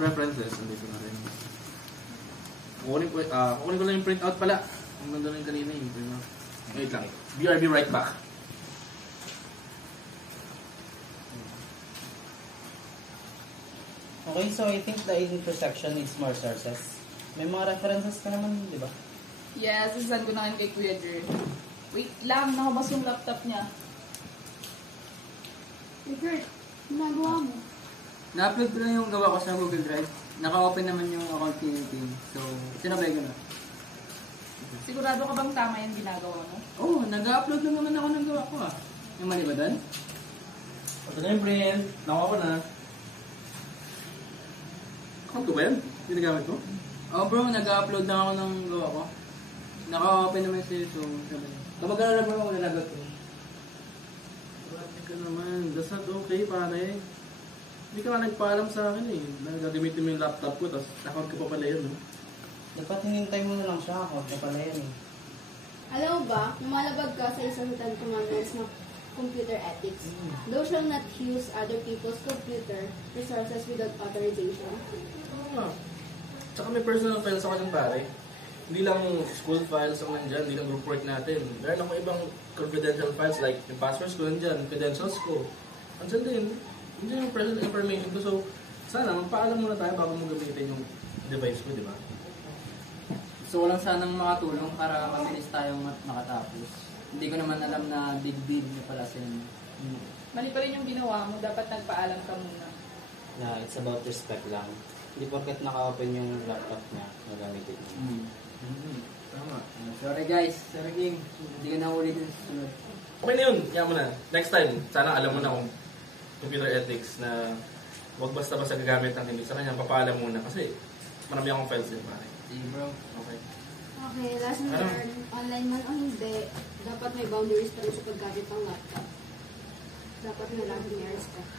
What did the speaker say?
references, nandito na rin. Kukunin ko lang yung printout pala. Ang ganda rin kanina yung printout. Wait lang. BRB right back. Okay, so I think the intersection needs more sources. May mga references ka naman, di ba? Yes, sasend ko na kay Kuya Jer. Wait lang, nakabas yung laptop niya. Kurt, ginagawa mo? Na-upload ko na yung gawa ko sa Google Drive. Naka-open naman yung account ni Team. So, sinabay ko na. Sigurado ka bang tama yung ginagawa mo? Oo, nag-upload na naman ako ng gawa ko ah. Yung mali ba doon? Ito na yung print. Nakuha ko na. Account ko ba yan? Ginagamit mo? Oo bro, nag-upload na ako ng gawa ko. Naka-open naman sa'yo. So, sabi na. Kapag gano'n na bro, ako nalagot ko. Grabe ka naman. That's not okay, pare. Hindi ka nga nagpaalam sa akin eh. Gagamitin mo yung laptop ko, tapos account ko pa pala yun. Dapat hinintay mo na lang siya ako. Ito pala yan eh. Alam mo ba, lumalabag ka sa isang Ten Commandments na computer ethics. Thou shall not use other people's computer resources without authorization. Oo nga. Tsaka may personal files ako dyan, pare. Hindi lang school files ako nandyan, hindi lang group work natin. Meron ako ibang confidential files like yung passwords ko nandyan, credentials ko. Andyan din. Andyan yung personal information ko. So, sana magpaalam muna tayo bago mo gamitin yung device ko, di ba? Gusto ko lang sanang makatulong para mabilis tayong makatapos. Hindi ko naman alam na big deal na pala sa inyo. Mali pa rin yung ginawa mo, dapat nagpaalam ka muna. Na it's about respect lang. Hindi porket naka-open yung laptop niya, magamitin mo. Tama. Sorry guys, sorry King. Hindi ko na ulit yung susunod. Okay na yun, kaya mo na. Next time, sana alam mo na kung computer ethics na huwag basta-basta gagamit ng hindi. Sa kanya, papaalam muna kasi marami akong files din, pare. Sige bro. Okay. Okay, lesson learned. Online man o hindi, dapat may boundaries pa rin sa paggamit ng laptop. Dapat may lagi may respect.